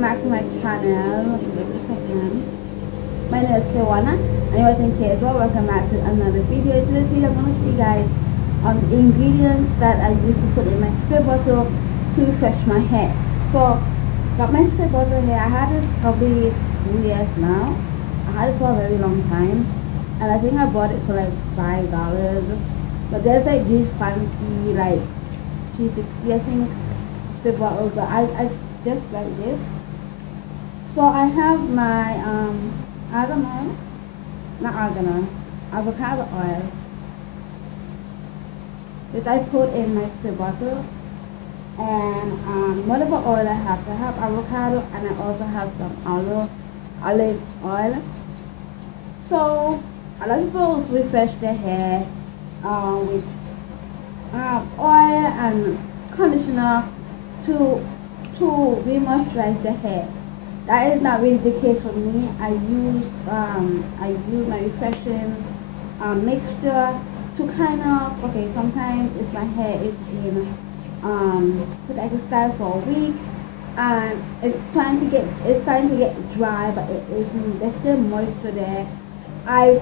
welcome back to my channel. My name is Kewana and you're watching K-Draw. Welcome back to another video. Today's video I'm going to show you guys the ingredients that I used to put in my spray bottle to refresh my hair. So got my spray bottle here. I had it probably 2 years now. I had it for a very long time and I think I bought it for like $5. But there's like these fancy like 360 I think spray bottles, but I just like this. So I have my avocado oil, which I put in my spray bottle, and whatever oil I have avocado, and I also have some olive oil. So a lot of people refresh their hair with oil and conditioner to re-moisturize the hair. That is not really the case for me. I use my refreshing mixture to kind of, okay, sometimes if my hair is in protectivestyle for a week and it's starting to get dry, but there's still moisture there, I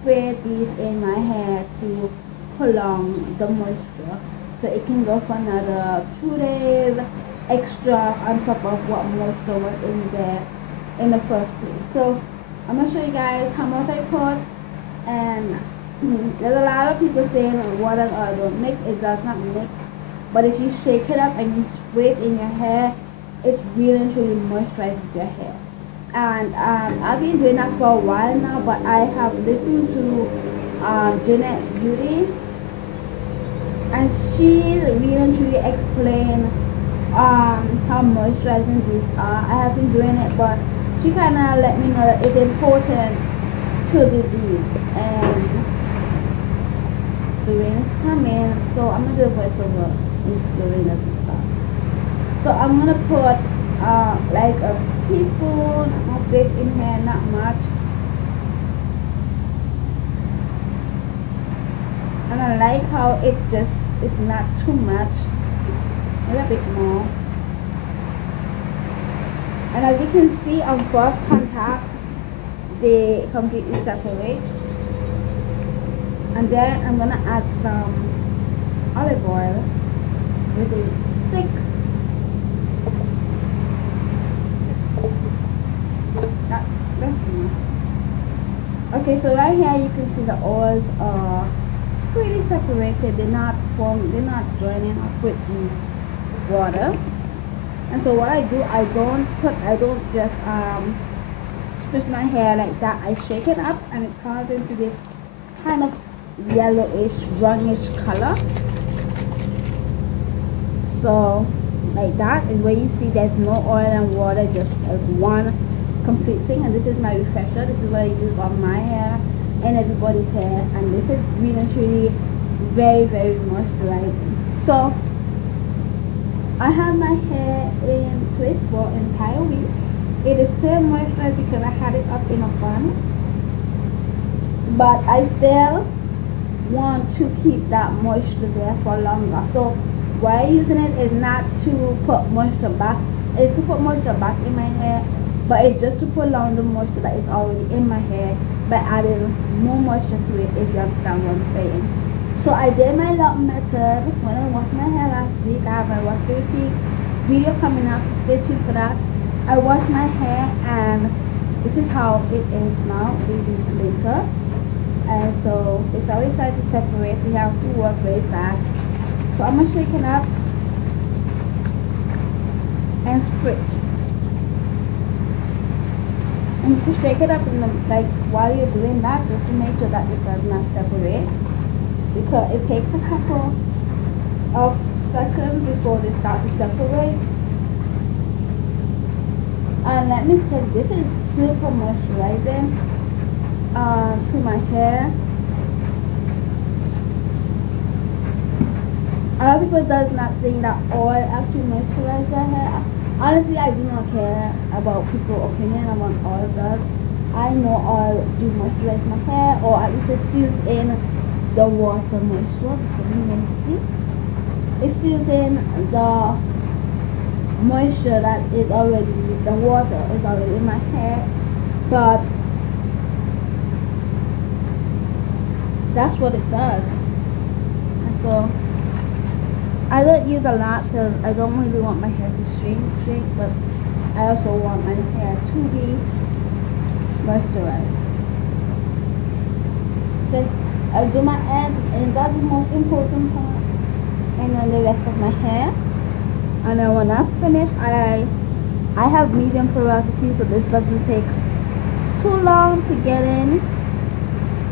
spray these in my hair to prolong the moisture so it can go for another 2 days extra on top of what moisture was in there in the first place. So I'm going to show you guys how much I put, and there's a lot of people saying water and oil don't mix. It does not mix, but if you shake it up and you spray it in your hair, it really truly moisturizes your hair. And I've been doing that for a while now, but I have listened to JeanetteJBeauty, and she really truly explained how moisturizing these are. I have been doing it, but she kind of let me know that it's important to do these. And the rain is coming, so I'm going to do a voiceover into the rain and stuff. So I'm going to put like a teaspoon of this in here, not much. And I like how it's not too much, a little bit more. And as you can see on first contact, they completely separate. And then I'm gonna add some olive oil, which is thick. Okay, so right here you can see the oils are pretty separated. They're not joining up with the water. And so what I do, I don't just twist my hair like that. I shake it up and it turns into this kind of yellowish, brownish color. So like that is where you see there's no oil and water, just one complete thing. And this is my refresher. This is what I use on my hair and everybody's hair, and this is really very, very moisturizing. So I have my hair in twist for an entire week. It is still moisturized because I had it up in a bun, but I still want to keep that moisture there for longer. So why I'm using it is not to put moisture back, it's to put moisture back in my hair, but it's just to prolong the moisture that is already in my hair by adding more moisture to it, if you understand what I'm saying. So I did my lock method when I washed my hair last week. I have my wash week video coming out, so stay tuned for that. I washed my hair and this is how it is now, 3 weeks later. And so it's always starting to separate, so you have to work very fast. So I'm going to shake it up and spritz. And you can shake it up in the, like while you're doing that, just to make sure that it does not separate, because it takes a couple of seconds before they start to separate. And let me say, this is super moisturizing to my hair. A lot of people does not think that oil actually moisturizes their hair. Honestly, I do not care about people's opinion on what oil does. I know oil do moisturize my hair, or at least it seals in the water moisture, because you can see it seals in the moisture that is already, the water is already in my hair, but that's what it does. And so I don't use a lot because I don't really want my hair to shrink, but I also want my hair to be moisturized. So I'll do my ends, and that's the most important part, and then the rest of my hair. And then when I finish, I have medium porosity, so this doesn't take too long to get in.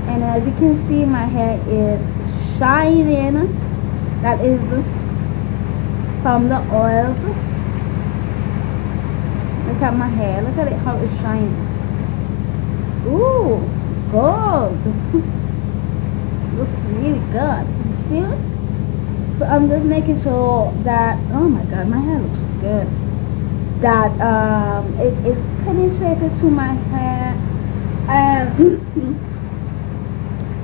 And as you can see, my hair is shining. That is from the oils. Look at my hair. Look at it, how it's shining. Ooh, gold. Looks really good. You see it? So I'm just making sure that, oh my god, my hair looks good. That it is penetrated to my hair. And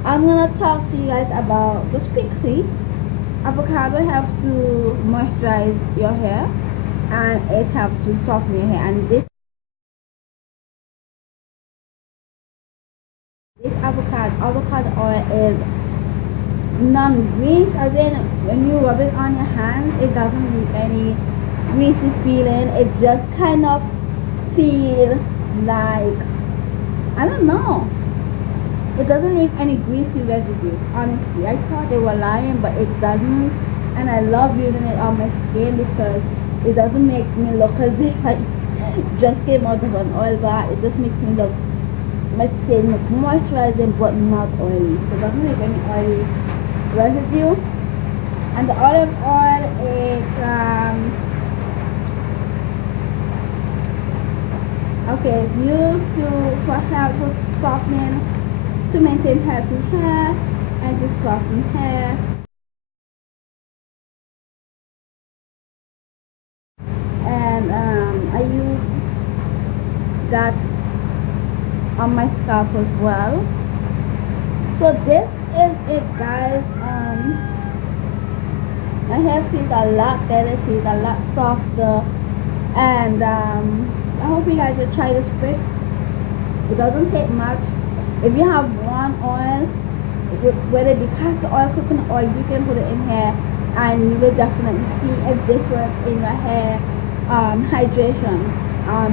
I'm gonna talk to you guys about, just quickly, avocado helps to moisturize your hair, and it helps to soften your hair. And this avocado oil is non-grease, as in when you rub it on your hands, it doesn't leave any greasy feeling. It just kind of feel like, I don't know, it doesn't leave any greasy residue. Honestly, I thought they were lying, but it doesn't. And I love using it on my skin because it doesn't make me look as if I just came out of an oil bath. It just makes me look, my skin look moisturizing but not oily. So it doesn't leave any oily residue. And the olive oil is okay, it's used to for softening, to maintain healthy hair and to soften hair. And I use that on my scalp as well. So this is it, guys. My hair feels a lot better, feels a lot softer, and I hope you guys will try this trick. It doesn't take much. If you have one oil, whether it be castor oil, coconut oil, you can put it in here, and you will definitely see a difference in your hair hydration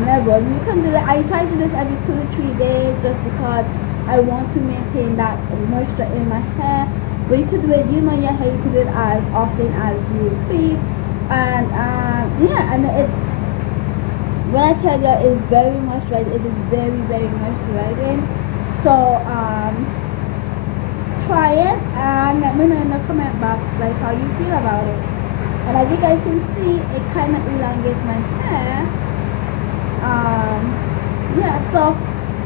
level. You can do it. I try to do this every 2 to 3 days just because I want to maintain that moisture in my hair. But you could do it, you know, your hair, you could do it as often as you please. And yeah, and it, when I tell you it's very moisturizing, it is very, very moisturizing. So try it and let me know in the comment box like how you feel about it. And as you guys can see, it kind of elongates my hair. Yeah, so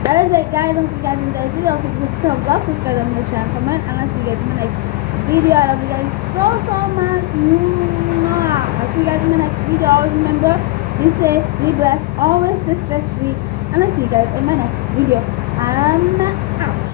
that is it, guys. Don't forget to enjoy this video. Please give a thumbs up, subscribe, and share, and comment. And I'll see you guys in the next video. I love you guys so much. I'll see you guys in the next video. Always remember, be safe, be blessed, always stay stress free. And I'll see you guys in my next video.